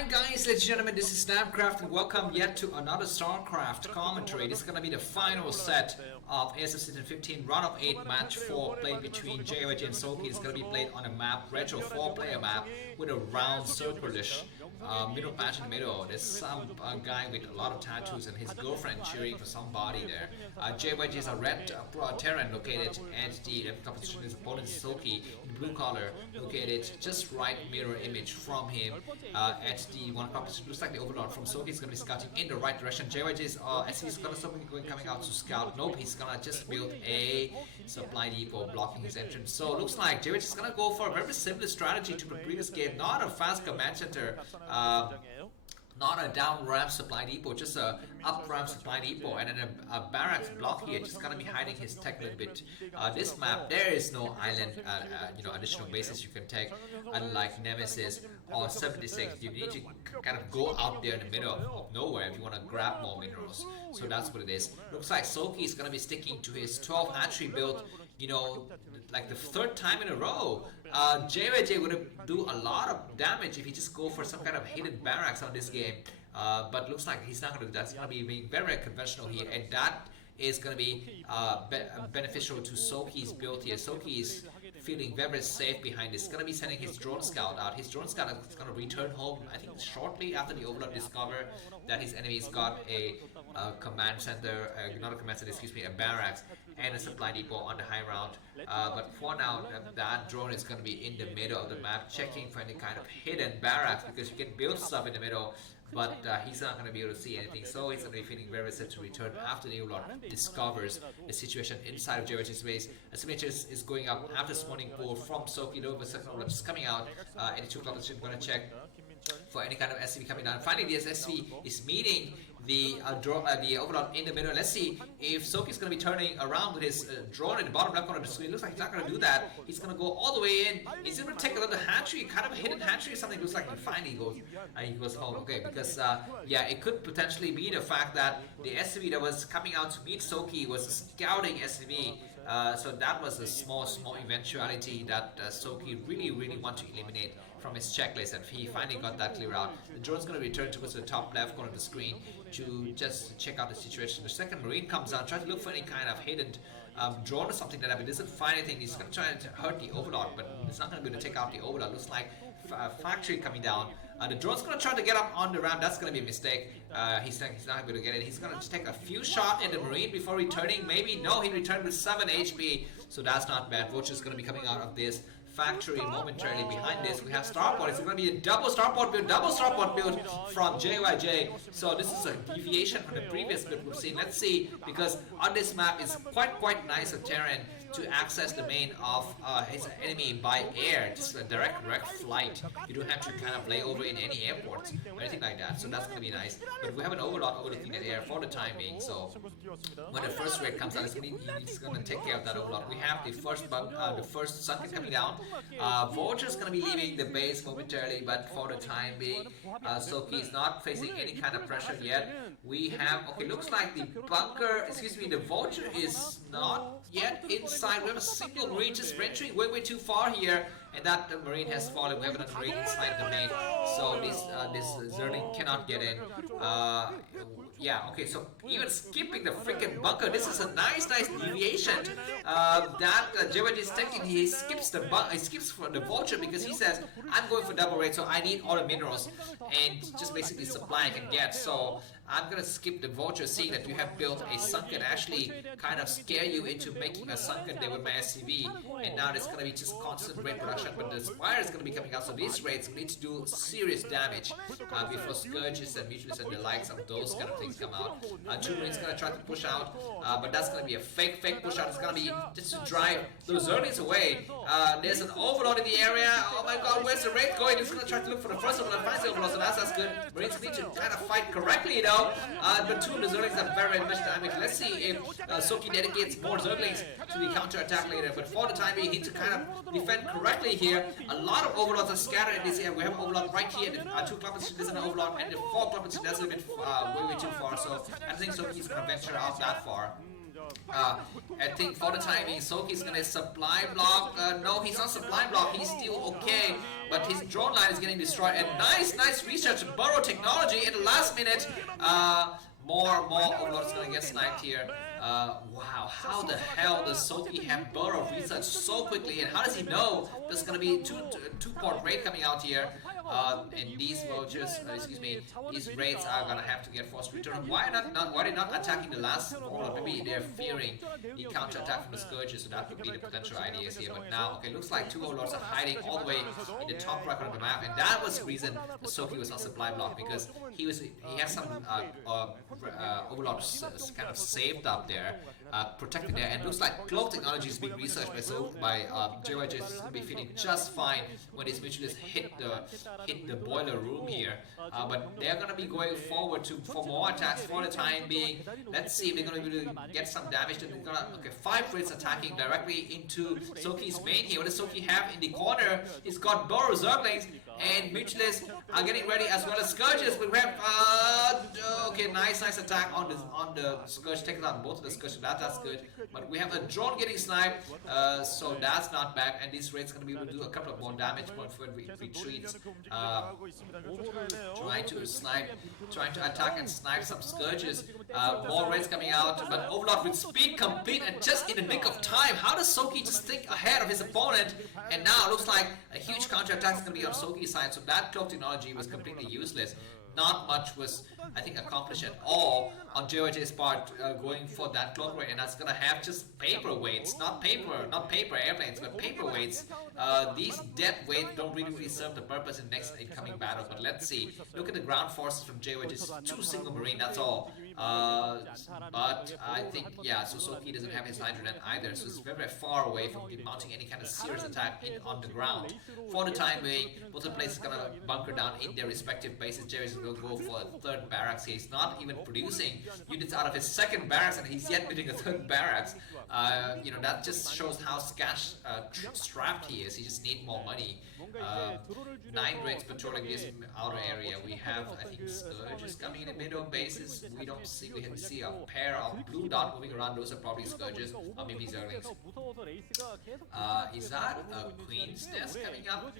Hi guys, ladies and gentlemen, this is Snapcraft and welcome yet to another StarCraft commentary. This is going to be the final set of ASF Season 15 Round of 8 Match 4 played between JYJ and Soki. It's going to be played on a map, Retro 4-player map with a round circular-ish middle patch in the middle. There's some guy with a lot of tattoos and his girlfriend cheering for somebody there. JYJ is a red Terran located at the left competition. His opponent is Soki in blue color located just right mirror image from him. At the one competition, looks like the Overlord from Soki is going to be scouting in the right direction. JYJ is, as he's going to coming out to scout. Nope, he's going to just build a supply depot blocking his entrance. So it looks like JYJ is going to go for a very similar strategy to the previous game. Not a fast command center. Not a down ramp supply depot, just a up ramp supply depot, and then a barracks block here. Just gonna be hiding his tech a little bit. This map, there is no island, additional bases you can take, unlike Nemesis or 76. You need to kind of go out there in the middle of nowhere if you want to grab more minerals. So that's what it is. Looks like Soki is gonna be sticking to his 12 hatchery build. You know, like the third time in a row. JYJ would do a lot of damage if he just go for some kind of hidden barracks on this game. But looks like he's not going to do that. He's going to be being very conventional here, and that is going to be beneficial to Soki's build here. Soki is feeling very safe behind this. He's going to be sending his drone scout out. His drone scout is going to return home, I think, shortly after the Overlord discover that his enemy's got a command center, not a command center, excuse me, a barracks and a supply depot on the high ground. But for now, that drone is going to be in the middle of the map, checking for any kind of hidden barracks, because you can build stuff in the middle, but he's not going to be able to see anything, so he's going to be feeling very set to return after the Overlord discovers the situation inside of JYJ's base. A signature is going up after spawning pool from Soki. The second Overlord is coming out. Any 2 o'clock is going to check for any kind of SCV coming down. Finally, the SCV is meeting the Overlord in the middle. Let's see if Soki is going to be turning around with his drone in the bottom left corner of the screen. Looks like he's not going to do that. He's going to go all the way in. He's going to take another hatchery, kind of a hidden hatchery or something. Looks like he finally goes home. Okay, because yeah, it could potentially be the fact that the SCV that was coming out to meet Soki was a scouting SCV. So that was a small eventuality that Soki really want to eliminate from his checklist, and he finally got that clear out. The drone's going to return towards the top left corner of the screen to just check out the situation. The second Marine comes down, try to look for any kind of hidden drone or something like that, but doesn't find anything. He's going to try to hurt the Overlord, but it's not going to be able to take out the Overlord. Looks like factory coming down. The drone's going to try to get up on the ramp. That's going to be a mistake. He's not going to get it. He's going to take a few shots at the Marine before returning. Maybe no, he returned with 7 HP, so that's not bad. Vulture's going to be coming out of this factory momentarily. Behind this we have Starport. It's going to be a double Starport build from JYJ. So this is a deviation from the previous build we've seen. Let's see, because on this map it's quite nice of Terran to access the main of his enemy by air, just a direct flight. You don't have to kind of lay over in any airports or anything like that, so that's going to be nice. But we have an Overlord overlooking that air for the time being, so when the first raid comes out, he's going to take care of that Overlord. We have the first Sunken coming down. Vulture's going to be leaving the base momentarily, but for the time being, Soki is not facing any kind of pressure yet. We have, okay, looks like the bunker, the Vulture is not yet inside. We have a single Marine just venturing way too far here, and that Marine has fallen. We have another Marine inside the main, so this Zerling cannot get in. Yeah, okay, so even skipping the freaking bunker, this is a nice deviation that JYJ is taking. He skips for the Vulture because he says, I'm going for double raid, so I need all the minerals and just basically supply I can get. So I'm gonna skip the Vulture, seeing that you have built a Sunken, actually kind of scare you into making a Sunken there with my SCV, and now there's gonna be just constant raid production, but the Spire is gonna be coming out, so these raids need to do serious damage before Scourges and Mutualists and the likes of those kind of things come out. 2 Marines gonna try to push out, but that's gonna be a fake push out. It's gonna be just to drive those Zerlings away. There's an Overlord in the area. Oh my god, where's the raid going? He's gonna try to look for the first Overlord, finds the Overlord, so that's good. Marines need to kind of fight correctly though. The 2 of the Zerlings are very much damage. Let's see if Soki dedicates more Zerlings to the counter attack later, but for the time being, he needs to kind of defend correctly here. A lot of Overlords are scattered in this area. We have an Overlord right here. The 2 Club there's an Overlord, and the 4 Club that's a bit way too far, so I think Soki's gonna venture out that far. I think for the time being, Soki's gonna supply block. No, he's not supply block. He's still okay, but his drone line is getting destroyed. And nice research, Burrow technology in the last minute. More Overlord's gonna get sniped here. Wow, how the hell does Soki have Burrow research so quickly, and how does he know there's gonna be two-port raid coming out here? And these vultures, these raids are gonna have to get forced return. Why are they not attacking the last Overlord? Maybe they're fearing the counter-attack from the Scourges, so that would be the potential ideas here. But now, okay, looks like two Overlords are hiding all the way in the top right corner of the map, and that was the reason that Soki was not supply blocked, because he had some Overlords kind of saved up there, protected there, and looks like cloak technology is being researched by JYJ. Is going to be feeling just fine when these mutualists hit the boiler room here, but they're going to be going forward for more attacks for the time being. Let's see if they're going to be able to get some damage. Okay, 5 raids attacking directly into Soki's main here. What does Soki have in the corner? He's got Burrow Zerglings, and mutualists are getting ready as well as Scourges. We have okay, nice attack on the Scourge, taking out both of the Scourge. That's good. But we have a drone getting sniped, so that's not bad. And this raid's gonna be able to do a couple of more damage before it retreats. Trying to attack and snipe some Scourges. More raids coming out, but Overlord with speed complete and just in the nick of time. How does Soki just think ahead of his opponent? And now it looks like a huge counter attack is gonna be on Soki's side. So that cloak technology was completely useless. Not much was, I think, accomplished at all on JYJ's part, going for that cloak raid, and that's gonna have just paperweights, not paper airplanes, but paperweights. These dead weights don't really serve the purpose in next incoming battle. But let's see. Look at the ground forces from JYJ's 2 single marine. That's all. But I think, yeah, so Soki doesn't have his hydrogen either, so it's very far away from mounting any kind of serious attack on the ground. For the time being, both the players are gonna bunker down in their respective bases. JYJ will go for a 3rd barracks. He's not even producing units out of his 2nd barracks, and he's yet building a 3rd barracks. You know, that just shows how strapped he is. He just needs more money. 9 raids patrolling this outer area. We have, I think, Scourges coming in the middle bases. We can see a pair of blue dot moving around. Those are probably Scourges, or maybe Zerglings. Is that a Queen's Nest coming up?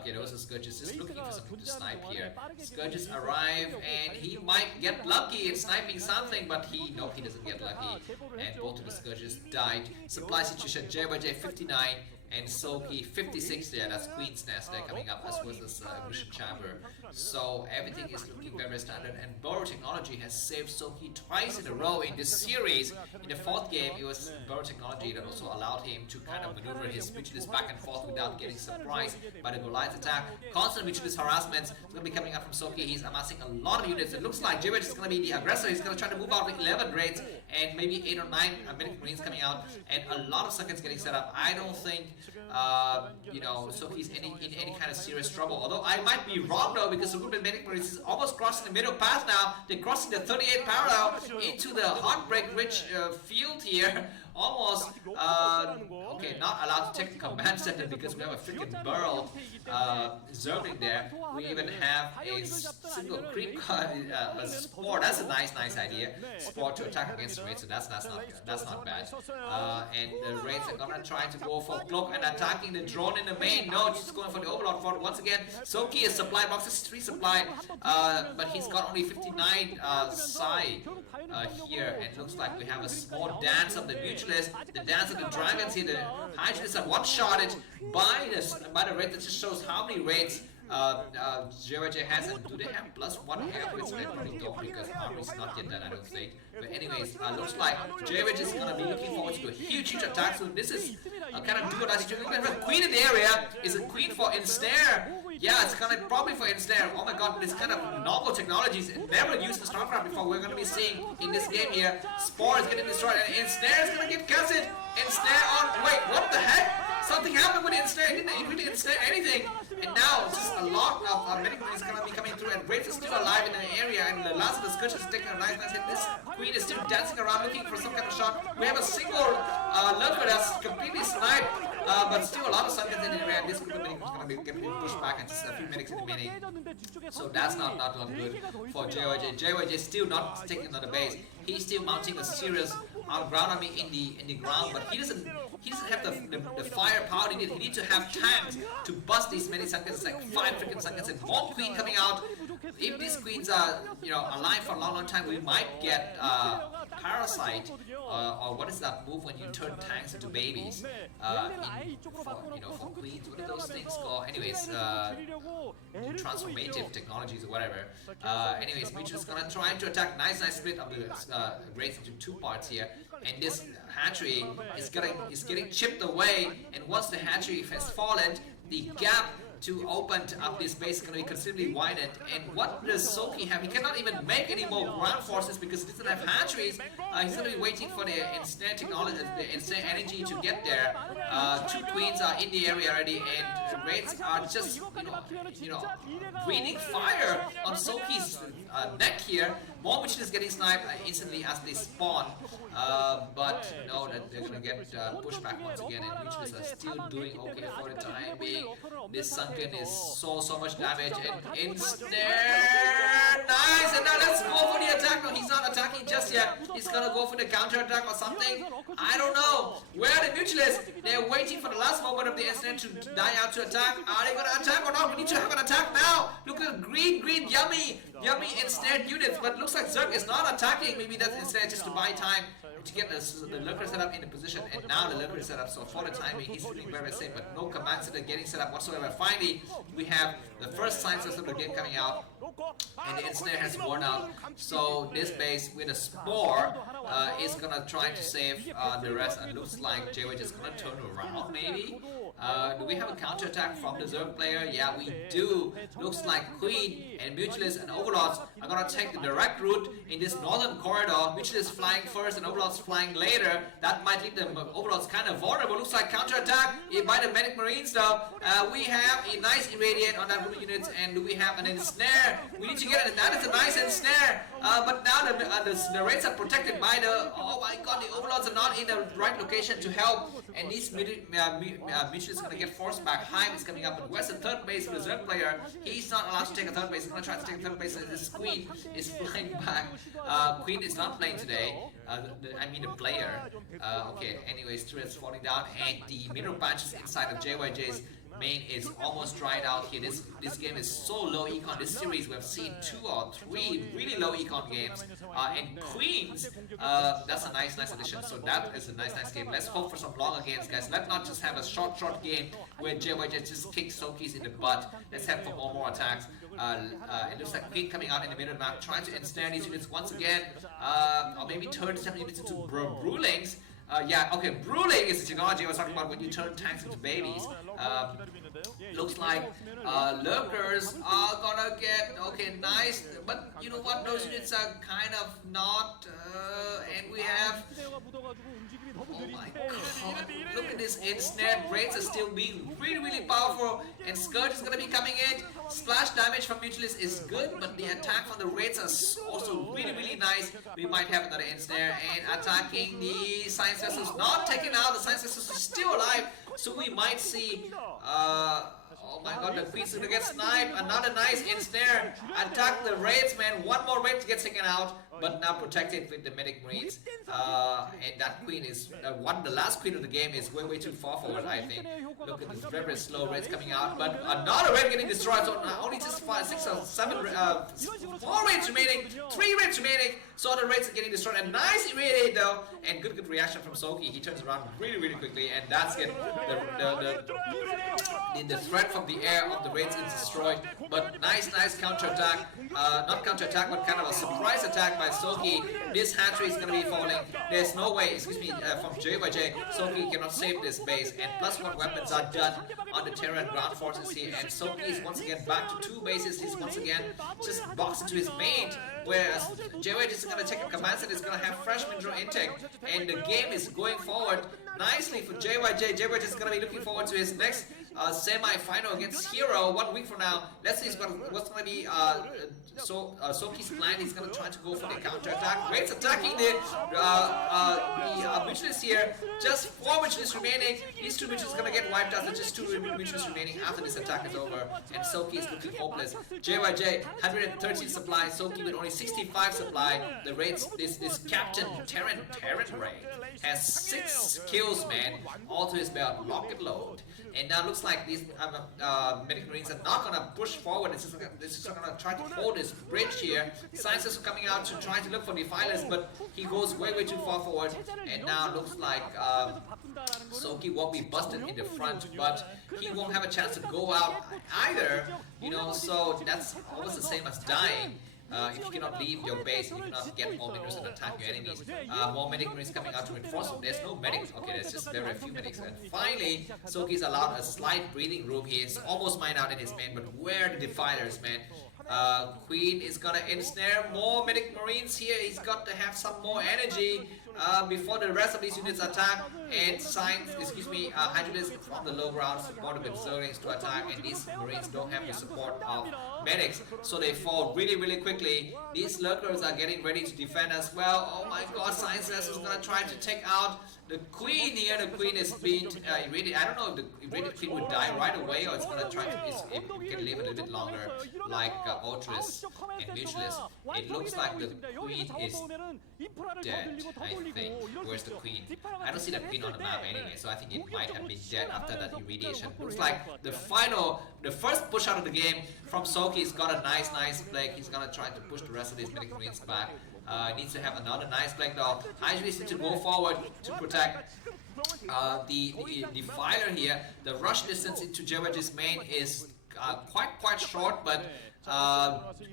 Okay, those are Scourges just looking for something to snipe here. Scourges arrive, and he might get lucky in sniping something, but he doesn't get lucky. And both of the Scourges died. Supply situation, JYJ 59. And Soki 56 there, that's Queen's Nest there coming up, as well as this Evolution Chamber. So everything is looking very standard, and Burrow Technology has saved Soki twice in a row in this series. In the 4th game, it was Burrow Technology that also allowed him to kind of maneuver his mutualist back and forth without getting surprised by the Goliath attack. Constant mutualist harassments is going to be coming up from Soki. He's amassing a lot of units. It looks like JYJ is going to be the aggressor. He's going to try to move out with 11 raids and maybe 8 or 9 Medic Marines coming out, and a lot of seconds getting set up. I don't think you know, Soki's in any kind of serious trouble. Although I might be wrong though, because the Ruben Medic Marines is almost crossing the middle path now. They're crossing the 38 parallel into the Heartbreak-rich field here. Almost, okay, not allowed to take the command center because we have a freaking Burrow Zergling there. We even have a single creep card, a Spore. That's a nice idea. Spore to attack against the raid, so that's not bad. And the raids are gonna try to go for cloak and attacking the drone in the main. No, just going for the Overlord for it once again. Soki is supply boxes 3 supply, but he's got only 59 side here, and looks like we have a small dance of the mutualist. The dance of the dragons here. The Hydralists are one-shotted by the raid. That just shows how many raids JYJ has, and do they have +1 air blitz? I probably don't, because armor's not yet done, I don't think. But anyways, looks like JYJ is gonna be looking forward to a huge attack. So this is a kind of duo situation. We have a queen in the area. Is a queen for ensnare? Yeah, it's gonna probably for ensnare. Oh my god, this kind of novel technologies never used in StarCraft before. We're gonna be seeing in this game here. Spore is getting destroyed, and ensnare is gonna get casted. Ensnare on. Wait, what the heck? Something happened with the ensnare. It really didn't ensnare anything. And now just a lot of medic is gonna be coming through, and Wraith is still alive in the area, and the last of the Scourge is taking a nice hit. This Queen is still dancing around looking for some kind of shot. We have a single lurker that's completely sniped, but still a lot of Sunkens in the area, and this group of medics is gonna be getting pushed back, and just a few medics in the mini. So that's not good for JYJ. JYJ still not taking another base. He's still mounting a serious ground army in the ground, but he doesn't have the firepower he needs. He needs to have tanks to bust these many Sunkens. It's like 5 freaking Sunkens and more Queen coming out. If these Queens are alive for a long time, we might get Parasite, or what is that move when you turn tanks into babies? For Queens, what are those things called? Anyways, transformative technologies or whatever. Anyways, Mitchell is gonna try to attack. Nice split of the Wraith into 2 parts here, and this hatchery is getting chipped away. And once the hatchery has fallen, the gap to open up this base is going to be considerably widened. And what does Soki have? He cannot even make any more ground forces because he doesn't have hatcheries. He's going to be waiting for the ensnare technology, the ensnare energy to get there. 2 Queens are in the area already, and Wraiths are just breathing fire on Soki's neck here. More Mitchell is getting sniped instantly as they spawn, but no, that they're gonna get pushed back once again, and Mitchell is still doing okay for the time being. This Sunken is so much damage, and ensnare, nice, and now let's go for the attack. No, he's not attacking just yet. He's gonna go for the counter attack or something. I don't know. Where are the Mutualists? They're waiting for the last moment of the ensnare to die out to attack. Are they gonna attack or not? We need to have an attack now. Look at the green, yummy ensnared units, but looks like Zerg is not attacking. Maybe that's instead just to buy time to get the lurker set up in the position, and now the lurker is set up, so for the time being he's feeling very safe, but no command center getting set up whatsoever. Finally, we have the first signs of the game coming out, and the ensnare has worn out, so this base with a Spore is gonna try to save the rest, and looks like JWH is gonna turn around maybe. Do we have a counterattack from the Zerg player? Yeah, we do. Looks like Queen and Mutualists and Overlords are gonna take the direct route in this northern corridor. Mutualists flying first and Overlords flying later. That might leave the Overlords kind of vulnerable. Looks like counterattack by the Medic Marines though. We have a nice Irradiate on that group of units, and we have an ensnare. We need to get it. That is a nice ensnare. But now the Wraiths are protected by the... Oh my god, the Overlords are not in the right location to help. And these Mutualists is going to get forced back. Heim is coming up, but where's the third base for the Zerg player? He's not allowed to take a third base. He's going to try to take a third base, and this Queen is flying back. Queen is not playing today. I mean the player. Okay, anyways, turrets falling down, and the middle batches inside of JYJ's main is almost dried out here. This game is so low econ. This series we have seen 2 or 3 really low econ games, and Queens. That's a nice addition. So that is a nice game. Let's hope for some longer games, guys. Let's not just have a short game where JYJ just kicks Sokis in the butt. Let's have for more attacks. It looks like Queen coming out in the middle map, trying to ensnare these units once again, or maybe turn some units into Brulings. Yeah, okay, Bruling is the technology I was talking about when you turn tanks into babies. Looks like lurkers are gonna get, okay, nice, but you know what, those units are kind of not, and we have, oh my god, look at this ensnared. Wraiths are still being really powerful, and Scourge is gonna be coming in. Splash damage from Mutualist is good, but the attack from the Wraiths are also really nice. We might have another ensnare, and attacking the Science Vessels, not taken out. The Science Vessels are still alive, so we might see, oh my god, the Queen's gonna get sniped. Another nice ensnare. Attack the Wraiths, man. One more Wraith gets taken out, but now protected with the Medic Marines. And that Queen is, the last Queen of the game is way too far forward, I think. Look at this very slow Wraiths coming out, but another Wraith getting destroyed. So only just 4 Wraiths remaining, 3 Wraiths remaining. So the Wraiths are getting destroyed. A nice Irradiate though, and good reaction from Soki. He turns around really quickly, and that's it. The threat from the air of the Wraiths is destroyed, but nice counter attack. Not counter attack, but kind of a surprise attack by by Soki. This hatchery is gonna be falling. There's no way, excuse me, from JYJ, Soki cannot save this base, and +1 weapons are done on the Terran ground forces here, and Soki is once again back to 2 bases. He's once again just boxed into his mate, whereas JYJ is gonna take a command set, is gonna have fresh mineral intake, and the game is going forward nicely for JYJ. JYJ is gonna be looking forward to his next semi-final against Hero 1 week from now. Let's see what's gonna be Soki's plan. He's gonna try to go for the counter attack. Wade's attacking the Mutualists here. Just 4 Mutualists remaining. These 2 Mutualists gonna get wiped out. There's just 2 Mutualists remaining after this attack is over, and Soki is looking hopeless. JYJ 113 supply. Soki with only 65 supply. The raids, this Captain Terran Raid has 6 kills, man, all to his belt. Lock and load. And now looks like these Medic Marines are not gonna push forward. This is gonna try to hold this bridge here. Scientists are coming out to try to look for defilers, but he goes way too far forward. And now looks like Soki won't be busted in the front, but he won't have a chance to go out either. You know, so that's almost the same as dying. If you cannot leave your base, you cannot get more minerals and attack your enemies. More medic marines coming out to reinforce them. There's no medics. Okay, there's just very few medics. And finally, Soki's allowed a slight breathing room. He is almost mined out in his main, but where are the defilers, man? Queen is gonna ensnare more medic marines here. He's got to have some more energy before the rest of these units attack. And Hydrolis from the low ground supported with Zerglings to attack, and these marines don't have the support of medics, so they fall really quickly. These lurkers are getting ready to defend as well. Oh my god, Science Vessel is gonna try to take out the Queen here. The Queen is being irradiated. I don't know if the irradiated Queen would die right away, or it's gonna try to it can live a little bit longer, like Ultras and Mutualist. It looks like the Queen is dead, I think. Where's the Queen? I don't see the Queen on the map anyway, so I think it might have been dead after that irradiation. Looks like the first push out of the game from Soki's got a nice flag. He's gonna try to push the rest of these medic marines back. Needs to have another nice flag though. Hydrolis needs to go forward to protect the Defiler here. The rush distance into JYJ's main is quite short, but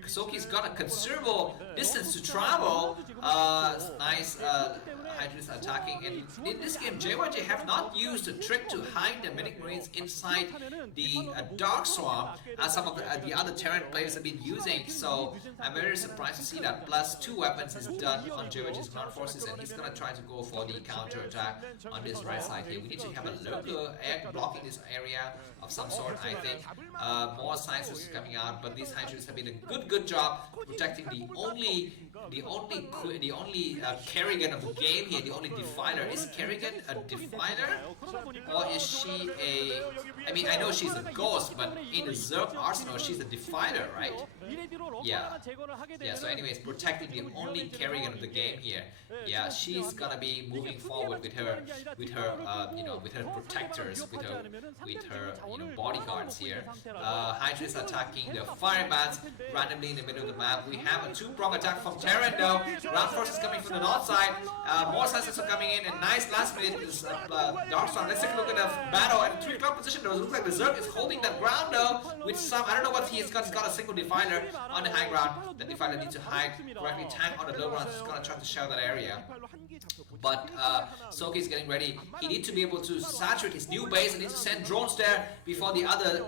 Soki's got a considerable distance to travel. Nice Hydrolis attacking, and in this game JYJ have not used a trick to hide the medic marines inside the Dark Swarm as some of the other Terran players have been using, so I'm very surprised to see that. Plus 2 weapons is done on JYJ's ground forces, and he's gonna try to go for the counter attack on this right side here. We need to have a lurker blocking this area of some sort, I think. More sciences coming out, but these Hydrolis have been a good job protecting the only Kerrigan of the game here, the only Defiler. Is Kerrigan a Defiler? Or is she a... I mean, I know she's a ghost, but in the Zerg arsenal, she's a Defiler, right? Yeah, so anyways, protecting the only Kerrigan of the game here. Yeah, she's gonna be moving forward with her protectors, with her bodyguards here. Hydrolis attacking the Firebats randomly in the middle of the map. We have a 2-prong attack from Terran though. Ground forces coming from the north side. More scientists are coming in, and nice last minute is Dark Storm. Let's take a look at the battle at 3 o'clock position though. It looks like the Zerg is holding that ground though, with some, I don't know what he's got. He's got a single Defiler on the high ground. The Defiler needs to hide correctly, tank on the low ground. He's gonna try to shell that area. But Soki's getting ready. He needs to be able to saturate his new base and needs to send drones there before the other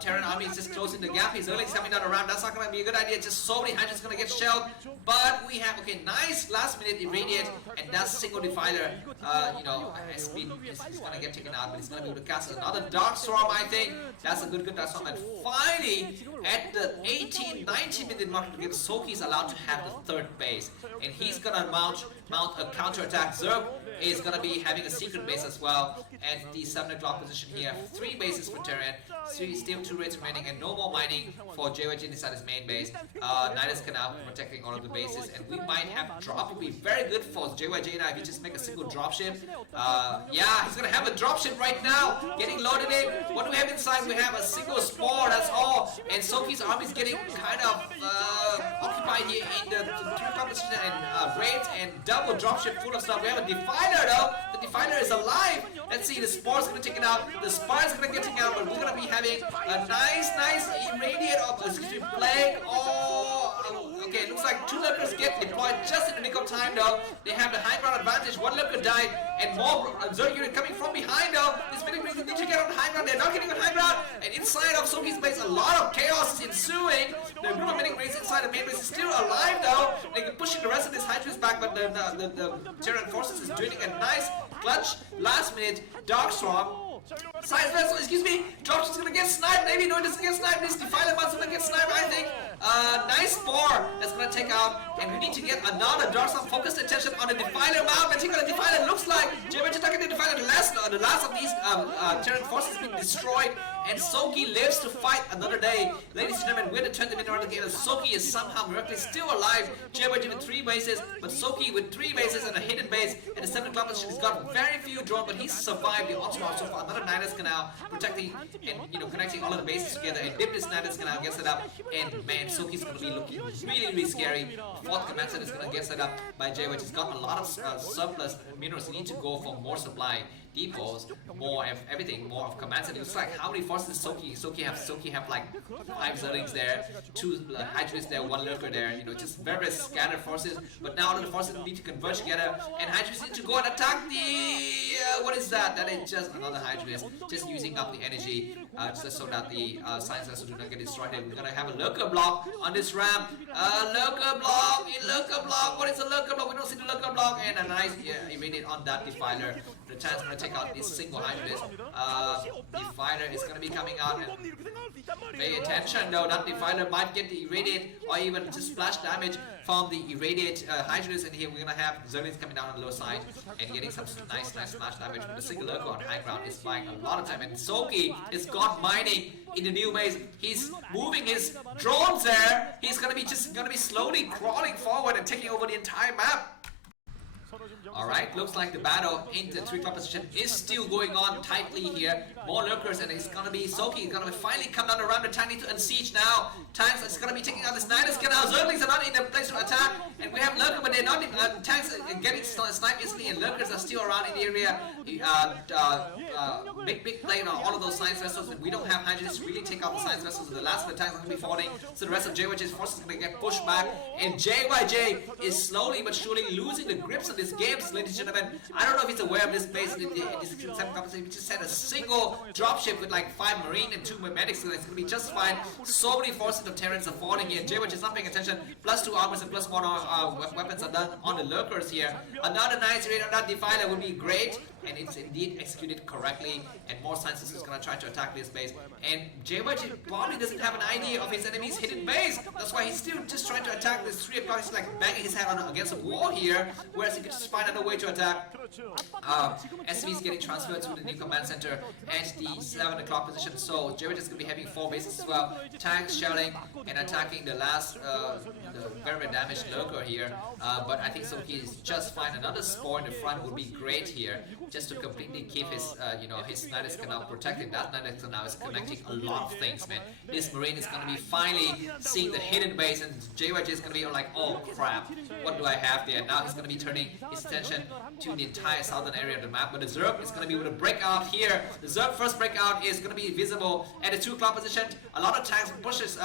Terran army is just closing the gap. His earlings coming down around. That's not going to be a good idea. Just so many Hydras going to get shelled. But we have, okay, nice last minute irradiate, and that's single Defiler. He's going to get taken out, but he's going to be able to cast another Dark Storm, I think. That's a good Dark Storm. And finally, at the 18-19 minute mark, Soki's allowed to have the 3rd base, and he's going to mount a counter attack. Zerg is going to be having a secret base as well at the 7 o'clock position here. 3 bases for Terran, still 2 raids remaining, and no more mining for JYJ inside his main base. Nidus can now protecting all of the bases, and we might have drop. It would be very good for JYJ now if you just make a single dropship. Yeah, he's going to have a dropship right now, getting loaded in. What do we have inside? We have a single spore, that's all. And Soki's army is getting kind of occupied here in the 3 o'clock position, and raids and double dropship full of stuff. We have a Defiler though. The Defiler is alive. Let's see, the Spore's gonna take it out. The Spire's gonna get taken out, but we're gonna be having a nice irradiate of plague. Oh, okay, it looks like 2 lurkers get deployed just in the nick of time though. They have the high ground advantage. 1 lurker died and more Zerg unit coming from behind though. This Medic Marines need to get on the high ground. They're not getting on high ground. And inside of Soki's base, a lot of chaos is ensuing. The group of Medic Marines inside the main base is still alive though. They're pushing the rest of this Hydras back, but the Terran forces is doing a nice clutch last minute Darkstorm. Science vessel, excuse me, Drops is gonna get sniped, maybe no, it doesn't get sniped, this Defiler Mon's gonna get sniped, I think. Nice spore that's gonna take out, and we need to get another Darkstorm. Focused attention on the Defiler mount. I think the Defiler looks like J-Wedge attacking the Defiler. The last of these Terran forces has been destroyed, and Soki lives to fight another day. Ladies and gentlemen, we're the 20-minute round of the game, and Soki is somehow miraculously still alive. J-Wedge with 3 bases, but Soki with 3 bases and a hidden base, and the 7 o'clock position. He's got very few drones, but he's survived the onslaught so far. Another Nidus Canal protecting and connecting all of the bases together, and dip this Nidus Canal, gets it up, and man, Soki's gonna be looking really scary. 4th command center is gonna get set up by J-Wedge. He's got a lot of surplus minerals. You need to go for more supply depots, more of everything, more of command center. It's like how many forces does Soki have like 5 Zerlings there, 2 Hydras there, 1 lurker there, you know, just very scattered forces. But now all of the forces need to converge together, and Hydras need to go and attack the what is that? That is just another Hydras, just using up the energy just so that the science vessel do not get destroyed. We're gonna have a lurker block on this ramp. Lurker block, what is a lurker block? We don't see the lurker block, and a nice evaded on that Defiler. The chance gonna take out this single Hydras. Defiler is gonna be coming out, and pay attention though, that Defiler might get the irradiate or even just splash damage from the irradiate Hydras, and here we're gonna have Zerlings coming down on the low side and getting some nice splash damage. The single lurker on high ground is buying a lot of time, and Soki is god mining in the new base. He's moving his drones there. He's gonna be slowly crawling forward and taking over the entire map. Alright, looks like the battle in the 3 o'clock position is still going on tightly here. More lurkers, and it's gonna be Soki is gonna finally come down around the tank, need to unsiege now. Tanks is gonna be taking out this Nidus Canal. Zerglings are not in the place to attack, and we have lurker, but they're not tanks are getting sniped easily, and lurkers are still around in the area. Big play on all of those science vessels, and we don't have Hydras to really take out the science vessels. The last of the tanks are gonna be falling, so the rest of JYJ's forces are gonna get pushed back, and JYJ is slowly but surely losing the grips of this game. Ladies and gentlemen, I don't know if he's aware of this base in this 7 competition. We just sent a single dropship with like 5 marine and 2 medics, so it's gonna be just fine. So many forces of Terrans are falling here. J-Wedge is not paying attention. +2 armors and +1 weapons are done on the lurkers here. Another nice raid on that Defiler would be great, and it's indeed executed correctly, and more scientists is gonna try to attack this base. And J-Wedge probably doesn't have an idea of his enemy's hidden base. That's why he's still just trying to attack this 3 o'clock. He's like banging his head against a wall here, whereas he could just find another way to attack. SCV is getting transferred to the new command center at the 7 o'clock position, so J-Wedge is going to be having 4 bases as well. Tanks shelling and attacking the last the very damaged lurker here, but I think Soki is just fine. Another spore in the front would be great here, just to completely keep his his Nidus Canal protected. That Nidus Canal is connecting a lot of things, man. This Marine is going to be finally seeing the hidden base, and JYJ is going to be like, oh crap, what do I have there? Now he's going to be turning his attention to the entire southern area of the map, but the Zerg is going to be able to break out here. The Zerg first breakout is going to be visible at the 2 o'clock position. A lot of tanks pushes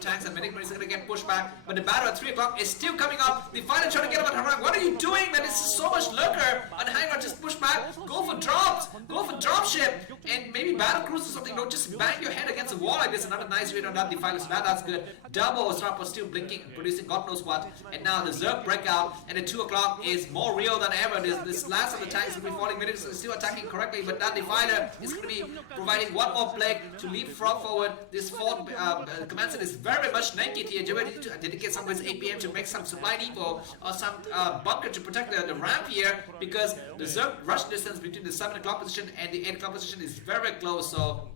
tanks and medic marines are going to get pushed back, but the battle at 3 o'clock is still coming up. The fighter trying to get him at Harang. What are you doing, man? This is so much lurker on high ground. Just push back, go for drops, go for dropship, and maybe battle cruise or something. Don't just bang your head against a wall like this. Another nice raid on that Defiler, so that's good. Double Strap was still blinking, producing God knows what, and now the Zerg breakout, and the 2 o'clock is more real than ever. This last of the tanks will be falling, minutes is still attacking correctly, but that Defiler is going to be providing one more plague to leapfrog forward. This 4th command center is very much naked here. JYJ need to dedicate some of his APM to make some supply depot or some bunker to protect the ramp here, because the Zerg rush distance between the 7 o'clock position and the 8 o'clock position is very close, so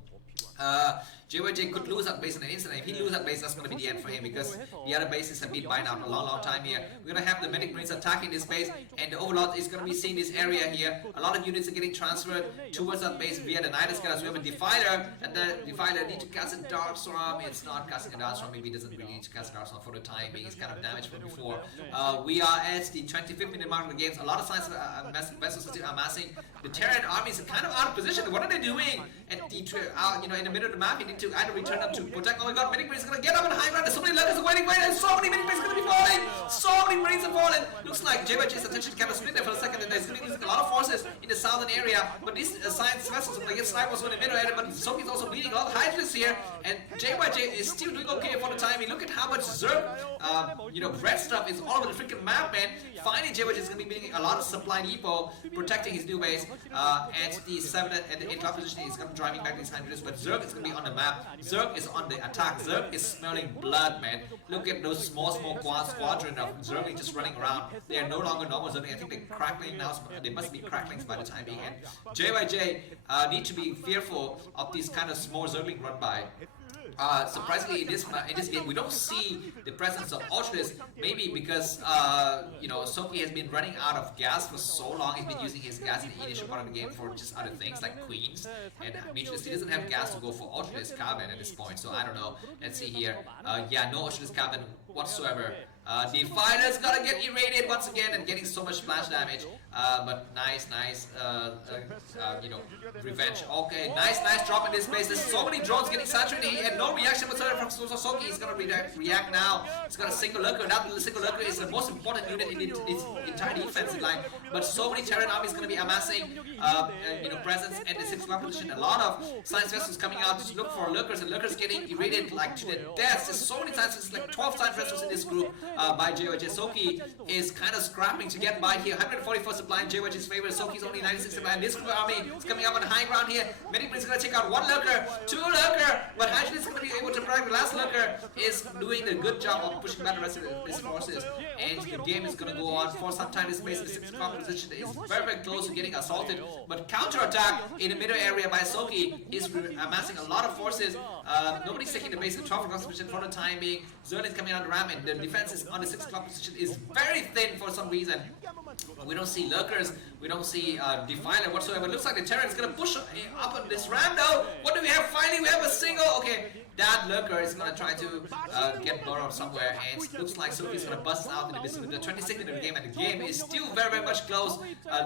JYJ could lose that base in an instant. If he loses that base, that's going to be the end for him, because the other bases have been buying out a long time here. We're going to have the medic marines attacking this base, and the Overlord is going to be seeing this area here. A lot of units are getting transferred towards that base via the Nidus Canal. So we have a Defiler, and the Defiler needs to cast a Darkstorm. It's not casting a Darkstorm. Maybe he doesn't really need to cast a Darkstorm for the time being. It's kind of damaged from before. We are at the 25th minute mark of the game. A lot of science vessels are still amassing. The Terran armies are kind of out of position. What are they doing at the in the middle of the map? You need to either return up to protect. Oh my god, medic marines is gonna get up on high ground. There's so many lurkers waiting, there's so many medic marines gonna be falling. incoming Marines have fallen. Looks like JYJ's attention kind of split there for a second, and there's going to be losing a lot of forces in the southern area. But these science vessels are going to get sniped also in the middle area, but Soki's also bleeding a lot of Hydras here, and JYJ is still doing okay for the time. Look at how much Zerg, red stuff is all over the freaking map, man. Finally, JYJ is going to be meeting a lot of supply depot, protecting his new base. At the 7 and the 8 club position, he's going to be driving back these Hydras, but Zerg is going to be on the map. Zerg is on the attack. Zerg is smelling blood, man. Look at those small squadron of Zergling just running around. They are no longer normal Zergling. I think they're crackling now. They must be cracklings by the time being. And JYJ need to be fearful of these kind of small Zergling run by. Surprisingly, in this game, we don't see the presence of Ultras. Maybe because Soki has been running out of gas for so long. He's been using his gas in the initial part of the game for just other things like Queens and Mitchless. He doesn't have gas to go for Ultras Carbon at this point. So I don't know. Let's see here. No Ultras Carbon whatsoever. Defiler's gotta get irradiated once again and getting so much splash damage. But nice, revenge. Okay, nice drop in this place. There's so many drones getting saturated and no reaction whatsoever from Soki. He's gonna react now. He's got a single lurker. Now the single lurker is the most important unit in its entire defensive line. But so many Terran armies gonna be amassing, presence at the 6th club position. A lot of science vessels coming out to look for lurkers, and lurkers getting irradiated like to the death. There's so many science vessels, like 12 science vessels in this group. By JYJ. Soki is kind of scrapping to get by here. 144 supply in JYJ's favor. Soki's only 96 supply. And this group army is coming up on the high ground here. Medic is going to take out one lurker, two lurker, but Hydra is going to be able to protect the last lurker. Is doing a good job of pushing back the rest of his forces. And the game is going to go on for some time. This base in the 6th club position is very close to getting assaulted. But counter-attack in the middle area by Soki is amassing a lot of forces. Nobody's taking the base in the 12th club position for the time being. Zern is coming on the ramp, and the defense is on the 6th club position is very thin for some reason. We don't see lurkers, we don't see Defiler whatsoever. Looks like the Terran is going to push up on this ramp though. What do we have? Finally, we have a single. Okay, that lurker is going to try to get blown up somewhere, and it looks like Sophie is going to bust out in the distance with the 26th minute of the game, and the game is still very much close.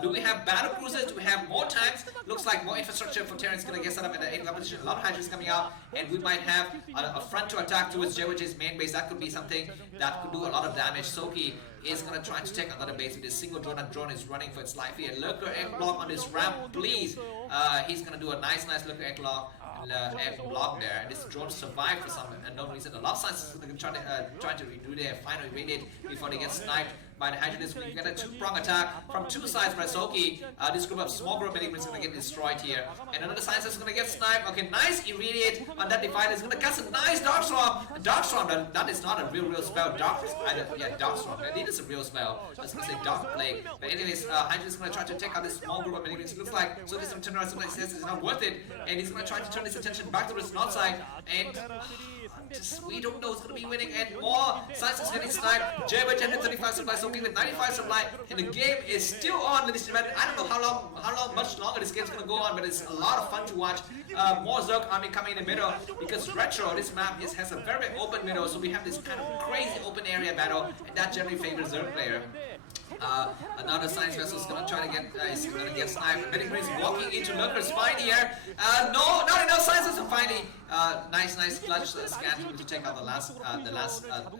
Do we have battle cruisers? Do we have more tanks? Looks like more infrastructure for Terran is going to get set up in the 8th club position. A lot of Hydras coming out, and we might have a front to attack towards JYJ's main base. That could be something that could do a lot of damage. Soki is going to try to take another base with this single drone, and drone is running for its life here. Lurker egg block on this ramp, please. He's going to do a nice lurker egg block there, and this drone survived for some unknown reason. A lot of scientists are going to try to redo their final rated before they get sniped by the Hydras. We get a two-prong attack from two sides by Soki. This group of small group enemy is going to get destroyed here, and another scientist is going to get sniped. Okay, nice irradiate on that Defiler. Is going to cast a nice Dark Storm. Dark Storm, that is not a real spell. Dark Storm. It is a real spell. I was going to say Dark Plague. But anyways, Hydra is going to try to take out this small group of enemies. It looks like Soki's going to turn around. Somebody says it's not worth it, and he's going to try to turn his attention back to the north side, and we don't know who's going to be winning, and more scientists getting sniped. JYJ 135 supply, Soki with 95 supply, and the game is still on, ladies and gentlemen. I don't know how long, much longer this game's going to go on, but it's a lot of fun to watch. More Zerg army coming in the middle, because Retro, this map has a very open middle, so we have this kind of crazy open area battle, and that generally favors Zerg player. Another science vessel is going to try to get sniped. Medic is walking into Lurker's spine here. No, not enough science vessel finally. Nice clutch scan to take out the last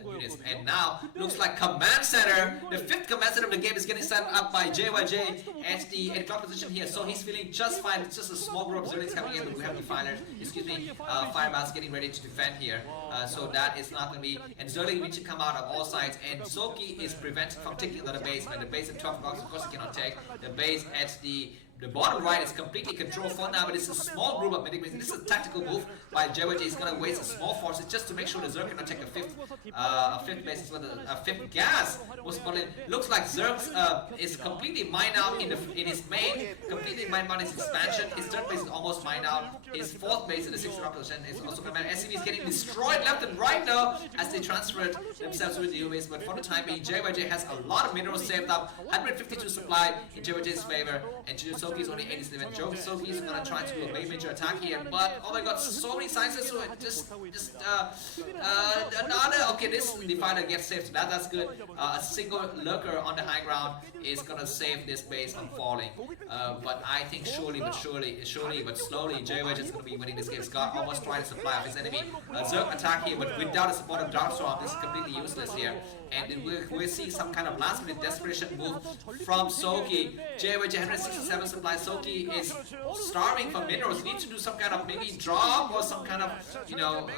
units. And now looks like command center. The 5th command center of the game is getting set up by JYJ at the 8 o'clock position here. So he's feeling just fine. It's just a small group of Zerlings coming in. We have Defilers, Fireballs getting ready to defend here. So that is not going to be. And Zerling need to come out of all sides. And Soki is prevented from taking another base. And the base at 12 o'clock, of course, he cannot take. The base at the bottom right is completely controlled for now, but it's a small group of medic bases. This is a tactical move by JYJ. He's going to waste a small forces just to make sure the Zerg cannot take a fifth base, but a 5th gas was put in. Looks like Zerg is completely mined out in his main, completely mined out his expansion. His 3rd base is almost mined out. His 4th base in the 6th position is also mined out. SCV is getting destroyed left and right now as they transferred themselves with the new base, but for the time being, JYJ has a lot of minerals saved up. 152 supply in JYJ's favor, and Soki's only 87 jokes. Soki's gonna try to do a very major attack here, but oh my god, so many sciences, so another, okay, this Defiler gets saved, so that's good. A single lurker on the high ground is gonna save this base from falling. But I think surely but slowly, JWedge is gonna be winning this game. Scott almost tried to supply off his enemy. Zerg attack here, but without the support of Darkstorm, this is completely useless here. And we'll see some kind of last minute desperation move from Soki. JWedge 167 supply. Soki is starving for minerals. Need to do some kind of maybe drop or some kind of, you know,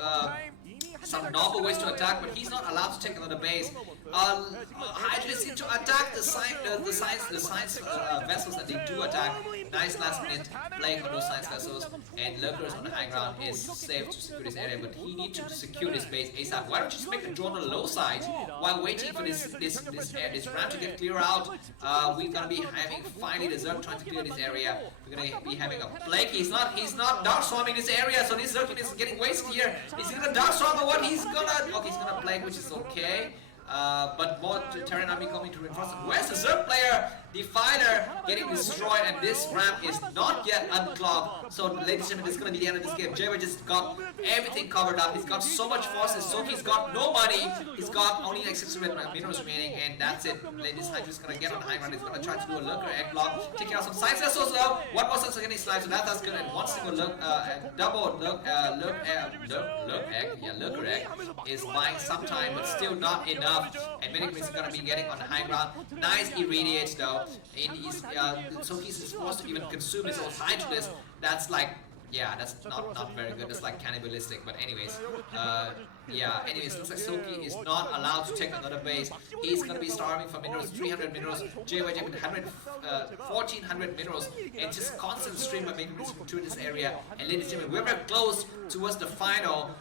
some novel ways to attack, but he's not allowed to take another base. Hydra seem to attack the science vessels that they do attack. Nice last minute play on those science vessels, and Lurkers on the high ground is safe to secure this area, but he needs to secure this base ASAP. Why don't you just make a drone on the low side while waiting for this ramp to get clear out? We're gonna be having finally the Zerg trying to clear this area. We're gonna be having a Plague. He's not dark swarming this area, so this Zerg is getting wasted here. He's gonna dark swarm, but what he's gonna Plague, which is okay. But more Terran army coming to reinforce it. Where's the Zerg player? Defiler getting destroyed, and this ramp is not yet unclogged. So, ladies and gentlemen, this is going to be the end of this game. JWedge just got everything covered up. He's got so much forces, so he's got no money. He's got only like 600 minerals remaining, and that's it. Ladies, I'm just going to get on the high ground. He's going to try to do a lurker egg block, taking out some science vessels though. One more sense against slides, so that's good. And one single double lurker egg is buying some time, but still not enough. And Medic is going to be getting on the high ground. Nice irradiate though. So he's forced to even consume his own Hydra. That's like, yeah, that's not very good. It's like cannibalistic. But anyways, looks like Soki is not allowed to take another base. He's gonna be starving for minerals, 300 minerals. JWedge with 1400 minerals, and just constant stream of minerals to this area. And ladies and gentlemen, we're very close towards the final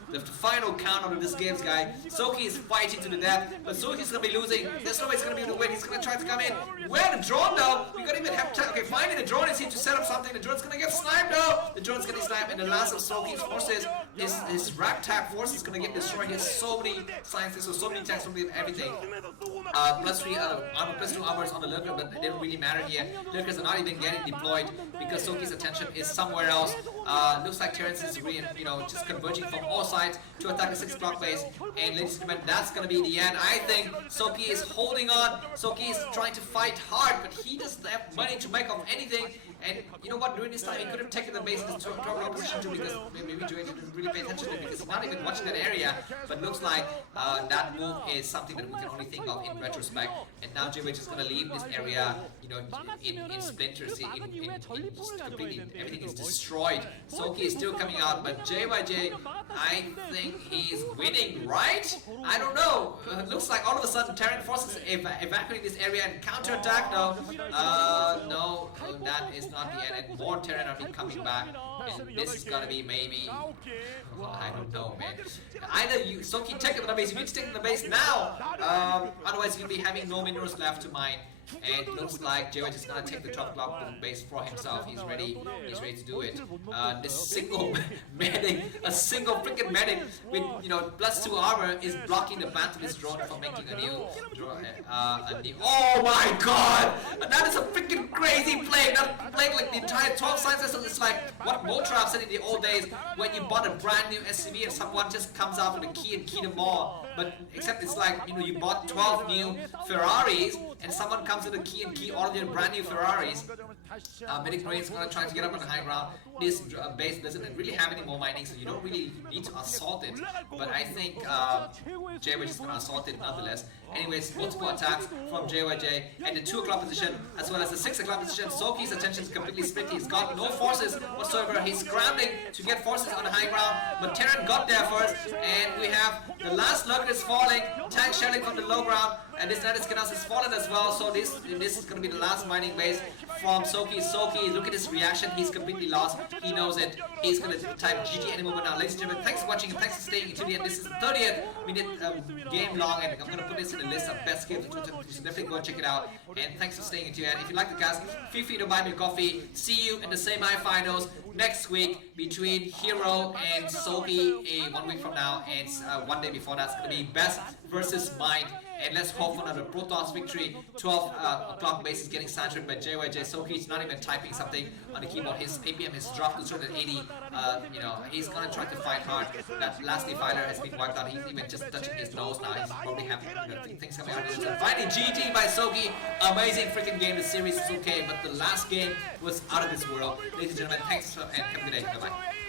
count of this game, guys. Soki is fighting to the death, but Soki's gonna be losing. There's no way he's gonna be able to win. He's gonna try to come in. Where the drone though? We don't even have time. Okay, finally the drone is here to set up something. The drone's gonna get sniped though. The drone's getting sniped, and the last of Soki's forces, his Ragtag force is gonna get destroyed. He has so many sciences, so many attacks, so many everything. Plus 3 armor, plus 2 armors on the Lurker, but they don't really matter here. Lurkers are not even getting deployed because Soki's attention is somewhere else. Looks like Terrence is just converging from all sides to attack the 6 o'clock base. And ladies and gentlemen, that's gonna be the end. I think Soki is holding on. Soki is trying to fight hard, but he doesn't have money to make up anything. And you know what? During this time, he could have taken the base into a position too, because maybe Joey didn't really pay attention to it because he's not even watching that area. But looks like that move is something that we can only think of in retrospect. And now JWedge is going to leave this area, in splinters, completely everything is destroyed. Soki is still coming out, but JYJ, I think he's winning, right? I don't know. Looks like all of a sudden Terran forces evacuating this area and counterattack. No, that is not the end. And more Terran are coming back. And this is gonna be maybe, I don't know, man. Either you Soki take the base, you need to take the base now. Otherwise you'll be having no minerals left to mine. And it looks like JWedge is gonna take the top block base for himself. He's ready to do it. This single medic, a single freaking medic with plus 2 armor is blocking the path to this drone from making a new oh my god! That is a freaking crazy play. That playing like the entire 12 sciences. So it's like what Motrap said in the old days when you bought a brand new SCV and someone just comes out with a key and key them all. But except it's like you bought 12 new Ferraris and someone comes with a key and key all of your brand new Ferraris. Medic Marine is gonna try to get up on the high ground. This base doesn't really have any more mining, so you don't really need to assault it. But I think JWedge is gonna assault it nonetheless. Anyways, multiple attacks from JYJ at the 2 o'clock position as well as the 6 o'clock position. Soki's attention is completely split. He's got no forces whatsoever. He's scrambling to get forces on the high ground, but Terran got there first, and we have the last Lurker is falling. Tank shelling from the low ground, and this Nidus Canals is fallen as well. So this is going to be the last mining base from Soki. Soki, look at his reaction. He's completely lost. He knows it. He's going to type GG any moment now. Ladies and gentlemen, thanks for watching and thanks for staying until the end. This is the 30th minute game long, and I'm going to put this in the list of best games of 2020. So definitely go and check it out. And thanks for staying until the end. If you like the cast, feel free to buy me a coffee. See you in the semi-finals. next week between Hero and Soki, 1 week from now, and 1 day before that's going to be Best versus Mind. And let's hope for another Protoss victory. 12 o'clock base is getting saturated by JYJ. Soki is not even typing something on the keyboard. His APM has dropped to 280. He's gonna try to fight hard. That last divider has been wiped out. He's even just touching his nose now. He's probably having things coming out of his nose. Finally, GG by Soki. Amazing freaking game. The series is okay, but the last game was out of this world. Ladies and gentlemen, thanks and have a good day. Bye bye.